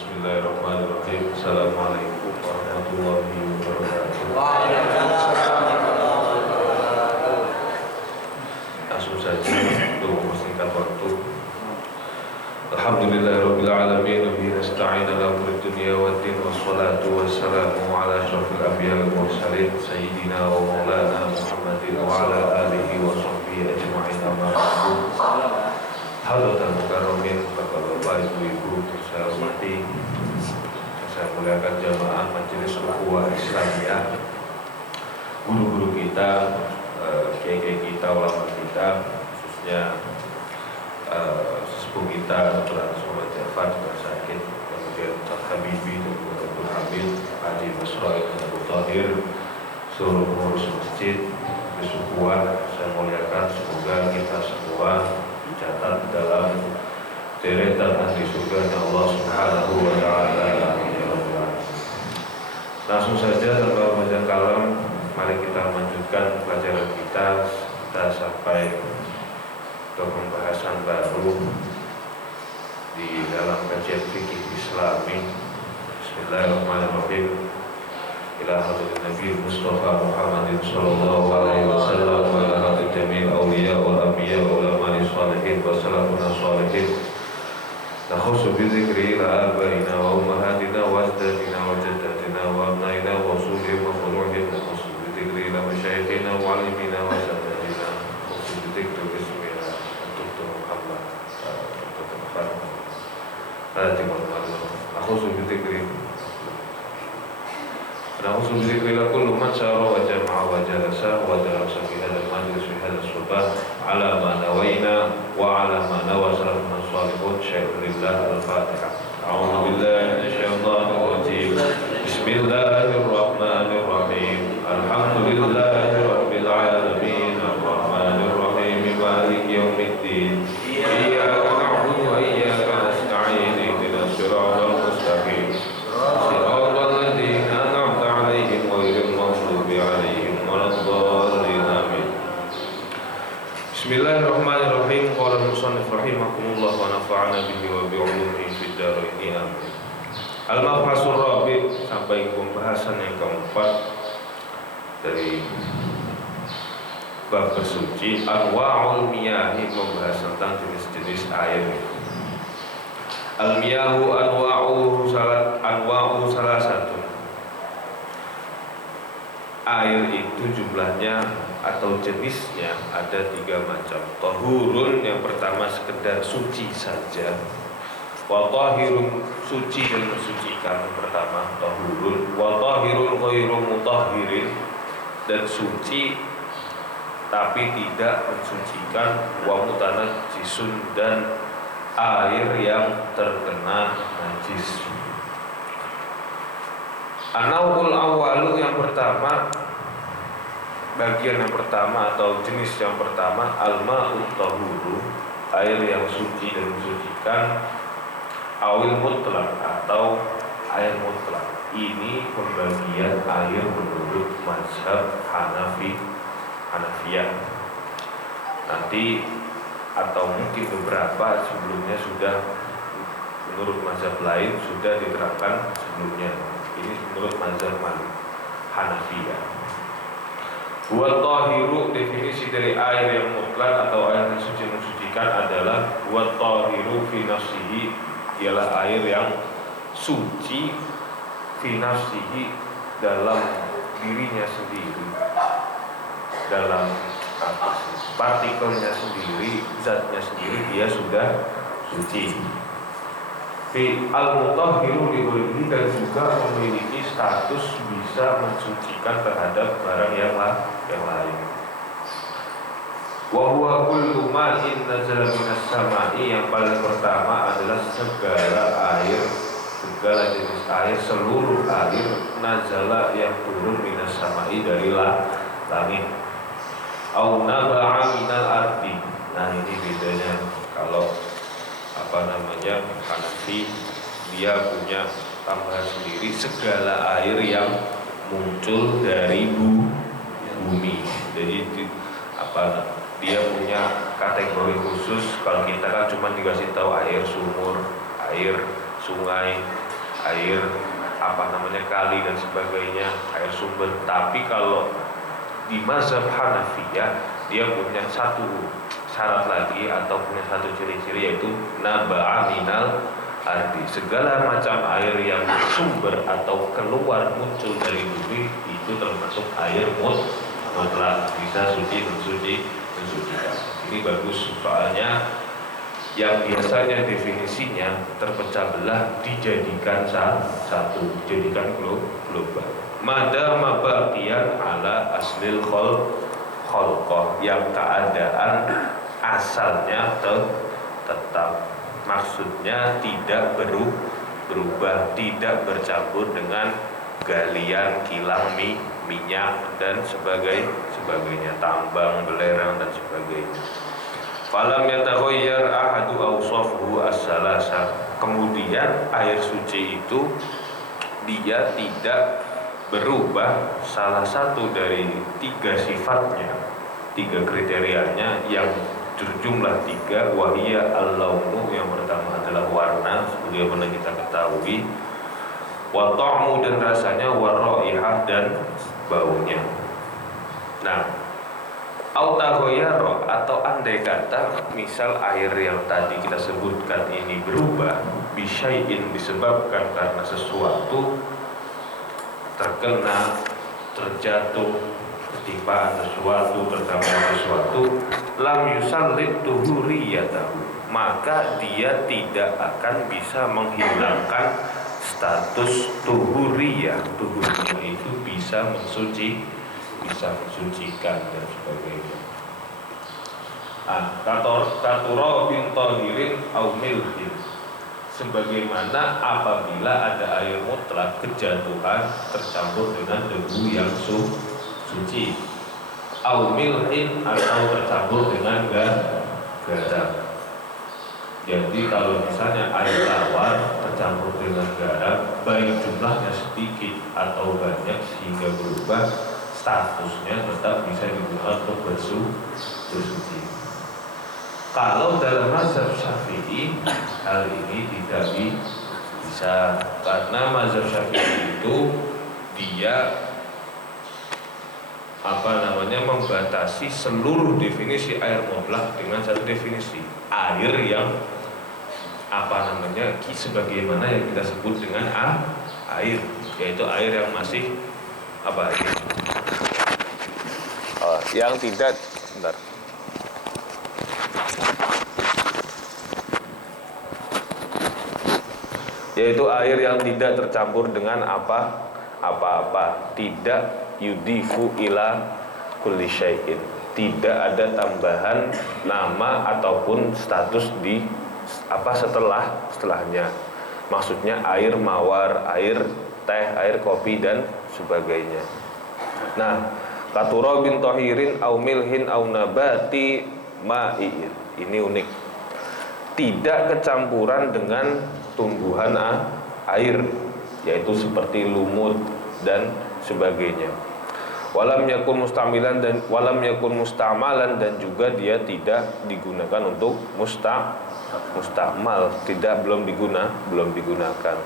Bismillahirrahmanirrahim. Assalamualaikum warahmatullahi wabarakatuh. Langsung saja untuk mempersingkat waktu. Alhamdulillahirabbil alamin wa bihi nasta'in ala umuri dunya waddin wassalatu wassalamu ala asyrafil anbiya'i wal mursalin sayyidina wa maulana Muhammadin wa ala alihi wa sahbihi ajma'in amma ba'du. Hadirin mukarramin, Bapak-bapak, Ibu-ibu saya hormati, saya muliakan jamaah Majelis Ukhuwah Islamiyah, guru-guru kita, kiai-kiai kita, ulama kita, khususnya sepuh kita Dr. Muhammad Jafar juga sakit, kemudian Ustaz Habibi dan Dr. Hamid, Haji Masroh dan Abu Tahir, seluruh pengurus masjid, Ukhuwah, saya muliakan. Semoga kita semua dicatat dalam deretan ahli surga Allah Subhanahu wa Ta'ala. Langsung saja tanpa panjang kalam, mari kita lanjutkan pelajaran kita. Kita sampai ke pembahasan baru di dalam kajian fikih Islami. Bismillahirrahmanirrahim. Ila hadratin Nabi Mustafa Muhammadin sallallahu alaihi wasallam wa ila hadratin jami'il awliya wal anbiya wa ulama'i shalihin wa salafuna shalihin. Nakhusu bi dzikri ila abaina wa ummahatina wa ajdadina wa jaddatina wa abnaina wa usulihim wa furu'ihim. Nakhusu bi dzikri ila masyayikhina wa alimina wa asatidina. Nakhusu bi dzikri bismillah Dr. Muhammad Nakhusu bi dzikri Nakhusu bi dzikri la kullu man syara wa jama'a wa jalasa wa darasa fi hadzal majlis fi hadzal subah ala ma nawaina wa ala ma nawa salafuna shalihun. Syaikhulillah al-Fatihah. A'udzu billahi minasyaitonir rajim. Bismillahirrahmanirrahim. Alhamdulillahi rabbil alamin arrahmanir rahim maliki yaumiddin. Iyyaka na'budu wa iyyaka nasta'in ihdinas siratal mustaqim. Siratal ladzina an'amta 'alaihim ghairil maghdubi 'alaihim waladdallin. Amin. Bismillahirrahmanirrahim. Qala al-musannif rahimakumullah wa nafa'ana bihi wa bi 'ulumihi fid dharain. Amin. Al-mabhasur rabi', sampai pembahasan yang keempat dari bab bersuci. Anwa'ul miyahi, membahas tentang jenis-jenis air. Al-miyahu anwa'u salah satu. Air itu jumlahnya atau jenisnya ada 3 macam. Tahurun, yang pertama sekedar suci saja. Wa tahirun, suci dan mensucikan, yang pertama tahurun. Wa tahirun ghairu mutahhirin, dan suci tapi tidak mensucikan. Wa mutanajjisun, dan air yang terkena najis. An-naw'ul awwalu, yang pertama, bagian yang pertama atau jenis yang pertama, al-ma'ut tahuru, air yang suci dan mensucikan. Awil mutlak, atau air mutlak. Ini pembagian air menurut mazhab Hanafiyah. Nanti atau mungkin beberapa sebelumnya sudah menurut mazhab lain sudah diterapkan sebelumnya. Ini menurut mazhab Hanafiyah. Wa tahiru, definisi dari air yang mutlak atau air yang suci mensucikan adalah wa tahiru fi nafsihi, ialah air yang suci fi nafsihi, dalam dirinya sendiri, dalam partikelnya sendiri, zatnya sendiri, dia sudah suci. Fi al-mutahhiru li ghairihi, dan juga memiliki status bisa mensucikan terhadap barang yang lain. Wa huwa kullu ma'in nazala minas sama'i, yang paling pertama adalah segala jenis air, seluruh air nazala yang turun minas sama'i, dari langit. Au naba'a minal ardi. Nah, ini bedanya. Kalau Hanafi, dia punya tambahan sendiri, segala air yang muncul dari bumi. Jadi dia punya kategori khusus. Kalau kita kan cuma dikasih tahu air sumur, air sungai, air kali dan sebagainya, air sumber. Tapi kalau di mazhab Hanafiyah dia punya satu syarat lagi atau punya satu ciri-ciri, yaitu naba'a minal ardi. Segala macam air yang sumber atau keluar muncul dari bumi itu termasuk air mutlak, bisa suci mensucikan. Ini bagus, soalnya yang biasanya definisinya terpecah belah dijadikan satu, dijadikan global. Madama baqiyan ala aslil khalqah, yang keadaan asalnya tetap, maksudnya tidak berubah, tidak bercampur dengan galian, kilang, minyak dan sebagainya, tambang, belerang dan sebagainya. Falam yataghayyar ahadu awsafuhu as-salasa. Kemudian air suci itu dia tidak berubah salah satu dari tiga sifatnya, tiga kriterianya yang berjumlah tiga. Wahiyya al-launu, yang pertama adalah warna sebagaimana kita ketahui, wa ta'mu dan rasanya, wa raihah dan baunya. Nah, autaghayyara atau andai kata misal air yang tadi kita sebutkan ini berubah, bisyai'in disebabkan karena sesuatu terkena, terjatuh, ketimpa sesuatu, terkena sesuatu, lam yusallit tuhuriyatahu, maka dia tidak akan bisa menghilangkan status tuhuriyah. Tuhuriyah itu bisa mensucikan dan sebagainya. Katura bin tahirin au milhin, sebagaimana apabila ada air mutlak kejatuhan tercampur dengan debu yang suci, au milhin atau tercampur dengan garam. Jadi kalau misalnya air tawar tercampur dengan garam, baik jumlahnya sedikit atau banyak sehingga berubah, statusnya tetap bisa digunakan untuk bersuci. Kalau dalam mazhab Syafi'i hal ini tidak bisa, karena mazhab Syafi'i itu dia membatasi seluruh definisi air mutlak dengan satu definisi, air yang sebagaimana yang kita sebut dengan air, yaitu air yang masih yang tidak yaitu air yang tidak tercampur dengan apa-apa, tidak yudifu ila kulli syai'in, tidak ada tambahan nama ataupun status di setelahnya. Maksudnya air mawar, air teh, air kopi dan sebagainya. Nah, katura bin tahirin au milhin au nabati ma'in, ini unik, tidak kecampuran dengan tumbuhan air, yaitu seperti lumut dan sebagainya. Walam yakun mustamalan dan juga dia tidak digunakan untuk mustamal, belum digunakan.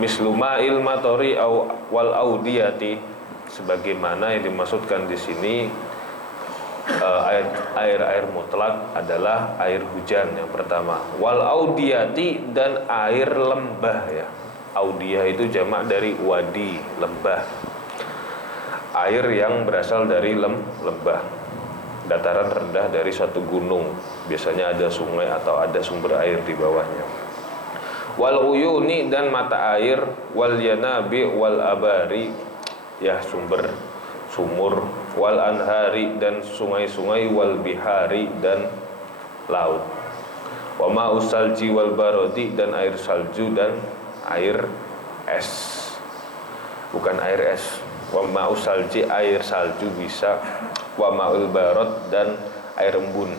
Misluma'il matori wal audiyati, sebagaimana yang dimaksudkan di sini air mutlak adalah air hujan yang pertama, wal audiyati dan air lembah ya. Audiyah itu jamak dari wadi, lembah, air yang berasal dari lembah, dataran rendah dari suatu gunung, biasanya ada sungai atau ada sumber air di bawahnya. Wal uyuni dan mata air, wal yanabi wal abari ya sumur, wal anhari dan sungai-sungai, wal bihari dan laut, wa ma'us salji wal barodi dan air salju dan air es, bukan air es. Wa ma'us salji air salju bisa, wa ma'ul barod dan air embun.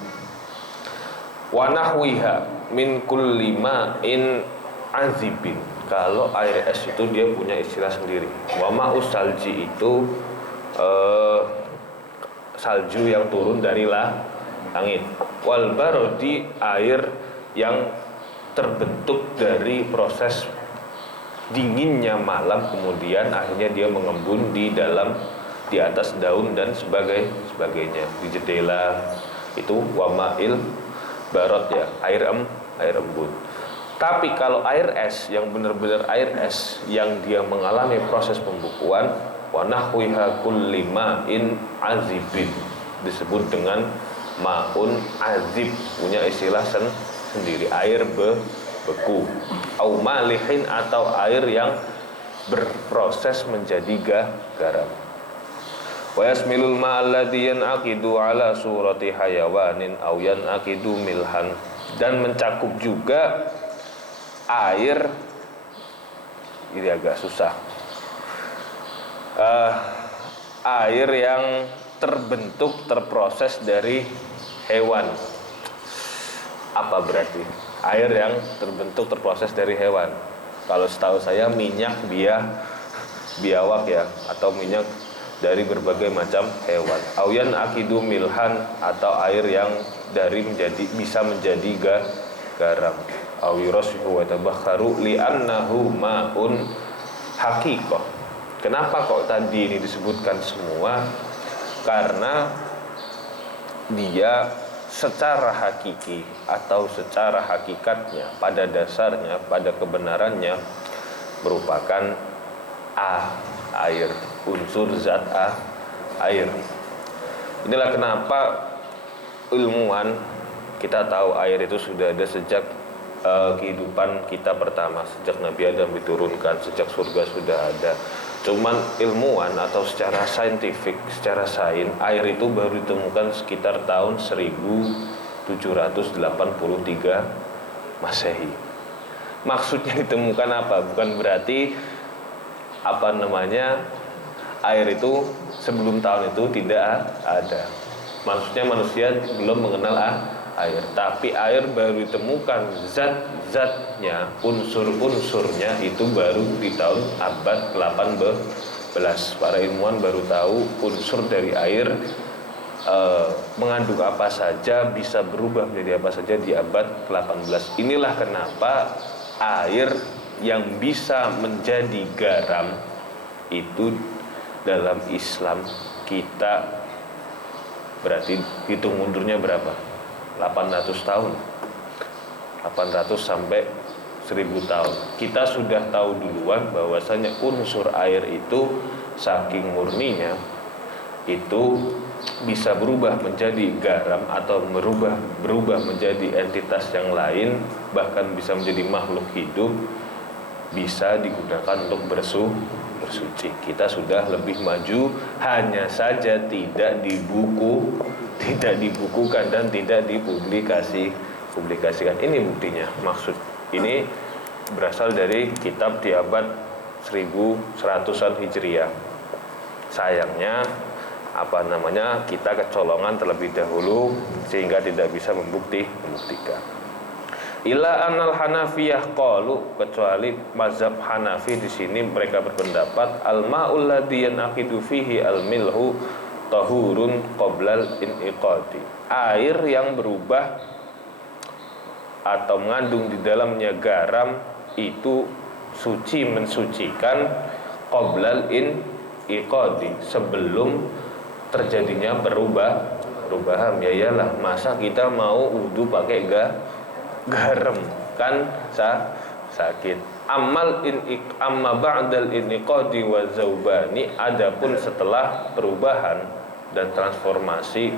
Wa nahwiha min kulli ma'in azibin, kalau air es itu dia punya istilah sendiri. Wa ma'us salji itu salju yang turun dari langit. Wal barodi air yang terbentuk dari proses dinginnya malam, kemudian akhirnya dia mengembun di atas daun dan sebagainya, di jendela itu wama'il barot ya, air embun. Tapi kalau air es yang benar-benar air es yang dia mengalami proses pembukuan, wa nahwiha kulli ma'in azibin, disebut dengan ma'un azib, punya istilah sendiri, air beku, au malihin, atau air yang berproses menjadi garam. Wa yasmilul ma'alladhi yan'aqidu ala surati hayawanin aw yan'aqidu milhan, dan mencakup juga air, ini agak susah, air yang terproses dari hewan. Apa berarti? Air yang terproses dari hewan. Kalau setahu saya minyak biawak ya, atau minyak dari berbagai macam hewan. Auyan akidu milhan, atau air yang bisa menjadi garam. Awirashu wa tabakharu li'annahu ma'un haqiqah. Kenapa kok tadi ini disebutkan semua? Karena dia secara hakiki atau secara hakikatnya, pada dasarnya, pada kebenarannya merupakan air, unsur zat air. Inilah kenapa ilmuwan, kita tahu air itu sudah ada sejak kehidupan kita pertama, sejak Nabi Adam diturunkan, sejak surga sudah ada. Cuman ilmuwan atau secara saintifik, secara sains, air itu baru ditemukan sekitar tahun 1783 Masehi. Maksudnya ditemukan apa? Bukan berarti air itu sebelum tahun itu tidak ada. Maksudnya manusia belum mengenal air, tapi air baru ditemukan zat-zatnya, unsur-unsurnya itu baru di tahun abad 18. Para ilmuwan baru tahu unsur dari air mengandung apa saja, bisa berubah menjadi apa saja di abad 18. Inilah kenapa air yang bisa menjadi garam itu dalam Islam kita berarti hitung mundurnya berapa? 800 tahun, 800 sampai 1000 tahun. Kita sudah tahu duluan bahwasanya unsur air itu saking murninya itu bisa berubah menjadi garam, atau berubah menjadi entitas yang lain, bahkan bisa menjadi makhluk hidup, bisa digunakan untuk bersuci. Kita sudah lebih maju, hanya saja tidak dibukukan dan tidak dipublikasikan. Ini buktinya. Maksud ini berasal dari kitab di abad 1100-an Hijriah. Sayangnya kita kecolongan terlebih dahulu sehingga tidak bisa membuktikan. Ila anal Hanafiyah qalu, kecuali mazhab Hanafi di sini mereka berpendapat al ma'ul ladzi yanaqidu fihi al milhu tahurun qoblal iniqadi. Air yang berubah atau mengandung di dalamnya garam itu suci, mensucikan, qoblal iniqadi, sebelum terjadinya perubahan. Ya iyalah, masa kita mau wudu pakai garam, kan sakit. Amma ba'dal iniqadi wa zaubani, adapun setelah perubahan dan transformasi,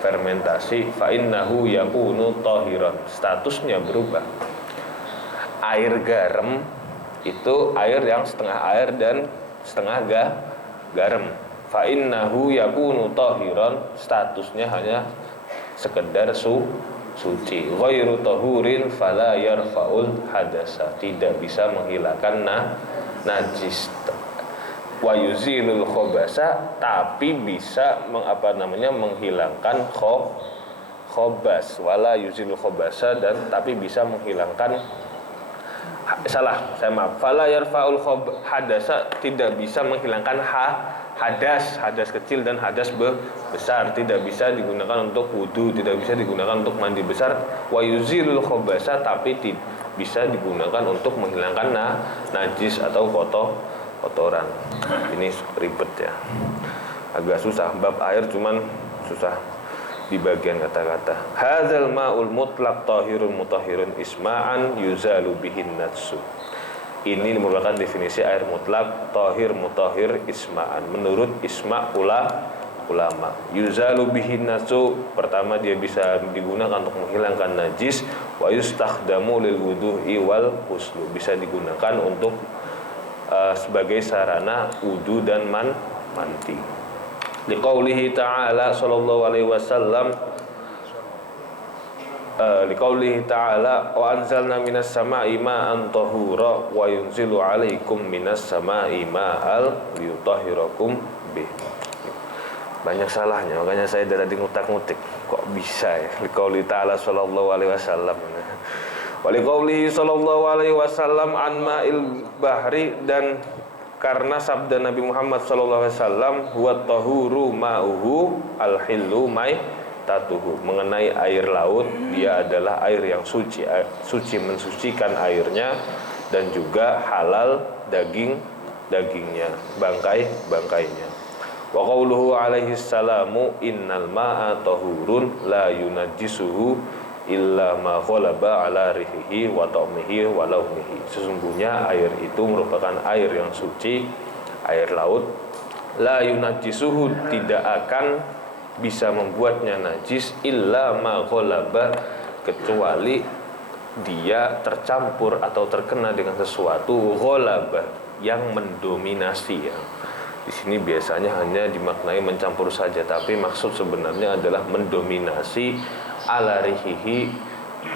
fermentasi, fa innahu yakunu tahiran, statusnya berubah. Air garam itu air yang setengah air dan setengah garam. Fa innahu yakunu tahiran, statusnya hanya sekedar suci. Ghairu tahurin fala yarfa'ul hadasa, tidak bisa menghilangkan najis. Wa yuzilul khobasa, tapi bisa menghilangkan khobas. Wala yuzilul khobasa, dan tapi bisa menghilangkan fala yarfa'ul hadasa, tidak bisa menghilangkan hadas kecil dan hadas besar, tidak bisa digunakan untuk wudu, tidak bisa digunakan untuk mandi besar. Wa yuzilul khobasa, tapi bisa digunakan untuk menghilangkan najis atau kotoran. Ini ribet ya, agak susah. Bab air cuman susah di bagian kata-kata. Hadzal ma'ul mutlaq tahirun mutahhirun isma'an yuzalu bihin natsu. Ini merupakan definisi air mutlak tahir mutahhir isma'an menurut isma' ulama. Yuzalu bihin natsu, pertama dia bisa digunakan untuk menghilangkan najis, wa yustakhdamu lil wudu'i wal ghusl, bisa digunakan untuk sebagai sarana wudu dan mandi. Liqaulihi ta'ala sallallahu alaihi wasallam, liqaulihi ta'ala wa anzalna minas sama'i ma'an tahura wa yunzilu 'alaikum minas sama'i ma'al liyutahhirakum bih. Banyak salahnya, makanya saya tadi ngutak-ngutik kok bisa ya liqaulihi ta'ala sallallahu alaihi wasallam. Wa liqaulihi sallallahu alaihi wasallam an ma'il bahri, dan karena sabda Nabi Muhammad sallallahu alaihi wasallam huwa tahuru ma'uhu al-hillu tatuhu, mengenai air laut, dia adalah air yang suci mensucikan airnya, dan juga halal dagingnya, bangkainya. Wa qauluhu alaihi salamu innal ma'a tahurun la yunajjisuhu illa ma ghalaba ala rihihi wa ta'mihi wa laumihi. Sesungguhnya air itu merupakan air yang suci, air laut. La yunajjisuhu, tidak akan bisa membuatnya najis, illa ma ghalaba, kecuali dia tercampur atau terkena dengan sesuatu ghalaba, yang mendominasi ya. Di sini biasanya hanya dimaknai mencampur saja, tapi maksud sebenarnya adalah mendominasi ala rihihi,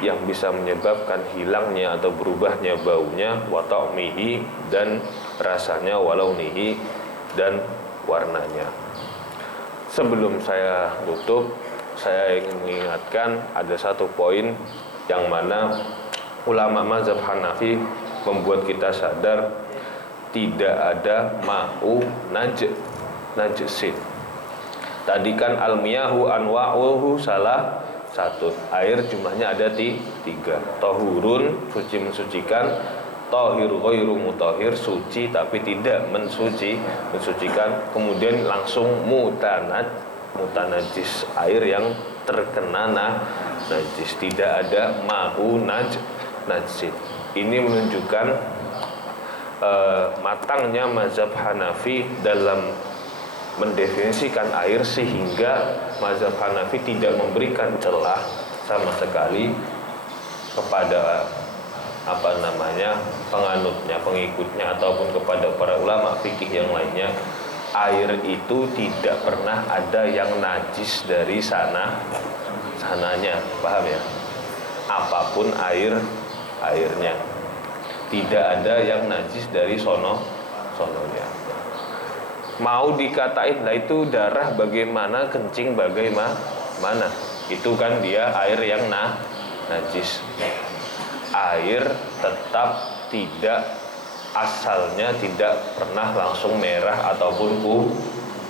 yang bisa menyebabkan hilangnya atau berubahnya baunya, wa ta'mihi, dan rasanya, walau nihi, dan warnanya. Sebelum saya tutup, saya ingin mengingatkan ada satu poin yang mana ulama mazhab Hanafi membuat kita sadar tidak ada ma'u najisin. Tadi kan al-miyahu anwa'uhu salah satu, air jumlahnya ada tiga. Tahurun, suci mensucikan. Tahir ghairu mutahhir, suci tapi tidak mensucikan. Kemudian langsung mutanajis, air yang terkena najis. Tidak ada ma'u najis. Ini menunjukkan matangnya mazhab Hanafi dalam mendefinisikan air, sehingga mazhab Hanafi tidak memberikan celah sama sekali kepada penganutnya, pengikutnya, ataupun kepada para ulama fikih yang lainnya. Air itu tidak pernah ada yang najis dari sananya, paham ya? Apapun airnya, tidak ada yang najis dari sononya. Mau dikatain lah itu darah bagaimana, kencing bagaimana, itu kan dia air yang najis. Air tetap tidak, asalnya tidak pernah langsung merah ataupun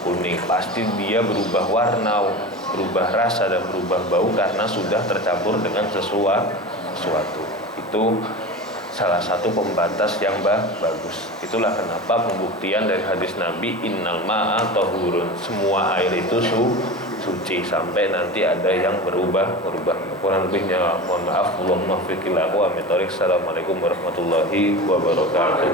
kuning. Pasti dia berubah warna, berubah rasa, dan berubah bau karena sudah tercampur dengan sesuatu. Itu salah satu pembatas yang bagus. Itulah kenapa pembuktian dari hadis Nabi innal ma'a tahurun, semua air itu suci, sampai nanti ada yang berubah. Kurang lebihnya mohon maaf. Allahumma fiqil aqwa min thariq. Assalamualaikum warahmatullahi wabarakatuh.